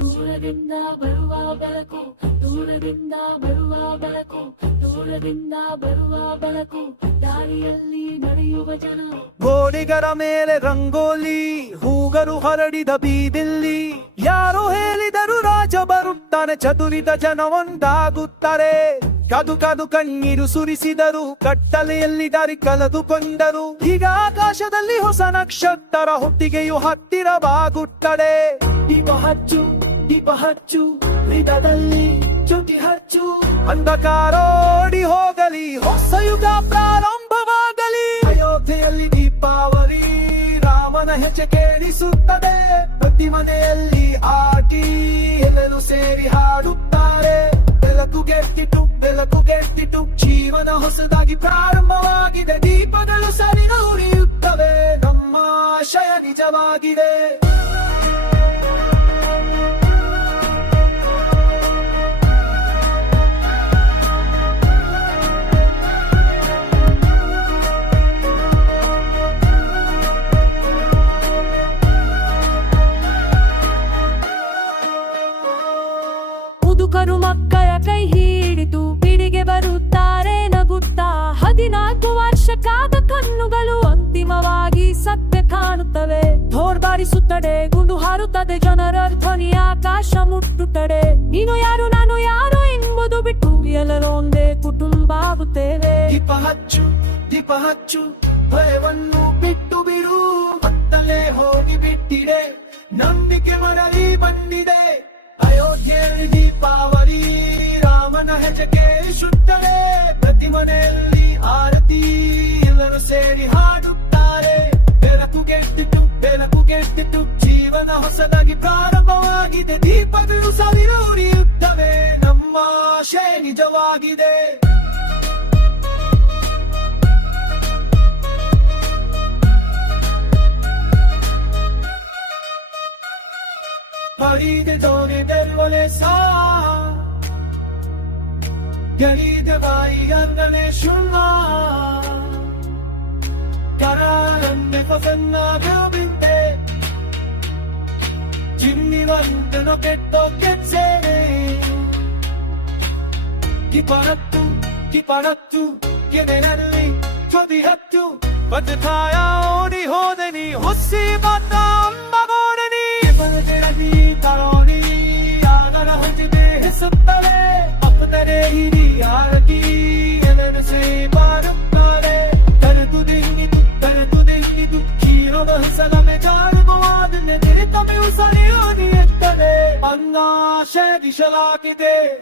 ದೂರದಿಂದ ಬರುವ ಬೆಳಕು, ದೂರದಿಂದ ಬರುವ ಬೆಳಕು, ದೂರದಿಂದ ಬರುವ ಬೆಳಕು, ದಾರಿಯಲ್ಲಿ ನಡೆಯುವ ಜನ. ಗೋಡಿಗರ ಮೇಲೆ ರಂಗೋಲಿ, ಹೂಗರು ಹರಡಿದ ಬೀದಿಲ್ಲಿ. ಯಾರು ಹೇಳಿದರು ರಾಜ ಬರುತ್ತಾನೆ, ಚದುರಿದ ಜನ ಒಂದಾಗುತ್ತಾರೆ ಕದು ಕದು ಕಣ್ಣೀರು ಸುರಿಸಿದರು ಕಟ್ಟಲೆಯಲ್ಲಿ ದಾರಿ ಕಳೆದುಕೊಂಡರು. ಈಗ ಆಕಾಶದಲ್ಲಿ ಹೊಸ ನಕ್ಷತ್ರ ಹೊತ್ತಿಗೆಯು ಹತ್ತಿರವಾಗುತ್ತದೆ ದೀಪ ಹಚ್ಚು ದೀಪ ಹಚ್ಚು ಹೃದಯದಲ್ಲಿ ಜ್ಯೋತಿ ಹಚ್ಚು. ಅಂಧಕಾರೋಡಿ ಹೋಗಲಿ ಹೊಸ ಯುಗ ಪ್ರಾರಂಭವಾಗಲಿ. ಅಯೋಧ್ಯೆಯಲ್ಲಿ ದೀಪಾವಳಿ ರಾಮನ ಹೆಜ್ಜೆ ಕೇಳಿಸುತ್ತದೆ. ಪ್ರತಿ ಮನೆಯಲ್ಲಿ ಜೀವನ ಹೊಸದಾಗಿ ಪ್ರಾರಂಭವಾಗಿದೆ. ದೀಪಗಳು ಸರಿ ಉರಿಯುತ್ತವೆ ನಮ್ಮ ಆಶಯ ನಿಜವಾಗಿದೆ. ಮುದುಕರು ಮಕ್ಕಳ ಕೈ ಧೋರ್ ಬಾರಿಸುತ್ತದೆ ಗುಂಡು ಹಾರುತ್ತದೆ, ಜನರ ಧ್ವನಿ ಆಕಾಶ ಮುಟ್ಟುತ್ತದೆ. ನೀನು ಯಾರು, ನಾನು ಯಾರು ಎಂಬುದು ಬಿಟ್ಟು ಎಲ್ಲರೂ ಒಂದೇ ಕುಟುಂಬ ಆಗುತ್ತೇವೆ. ದೀಪ ಹಚ್ಚು ದೀಪ ಹಚ್ಚು, ಭಯವನ್ನು ಬಿಟ್ಟು ಬಿಡು. ಮತ್ತಲೇ ಹೋಗಿ ಬಿಟ್ಟಿದೆ, ನಂಬಿಕೆ ಮರಳಿ ಬಂದಿದೆ. ಅಯೋಧ್ಯೆಯಲ್ಲಿ ದೀಪಾವಳಿ, ರಾಮನ ಹೆಜಕ್ಕೆ ಸುತ್ತಲೆ ಪ್ರತಿ ಮನೆಯಲ್ಲಿ ಆರತಿ, ಎಲ್ಲರೂ ಸೇರಿ ಹಾಡುತ್ತಾರೆ ದೀಪಗಳು ಸರಿ ಉರಿಯುತ್ತವೆ ನಮ್ಮ ಆಶೆ ನಿಜವಾಗಿದೆ Paride dove del vole sa Geride vai andane sulla Kararande fasanna gabinte aiutano che tocchezzere Chi parattu, chi parattu, chiederelli, tuo dirattu Vajthaya odi hodeni, hossi badam şer işalakide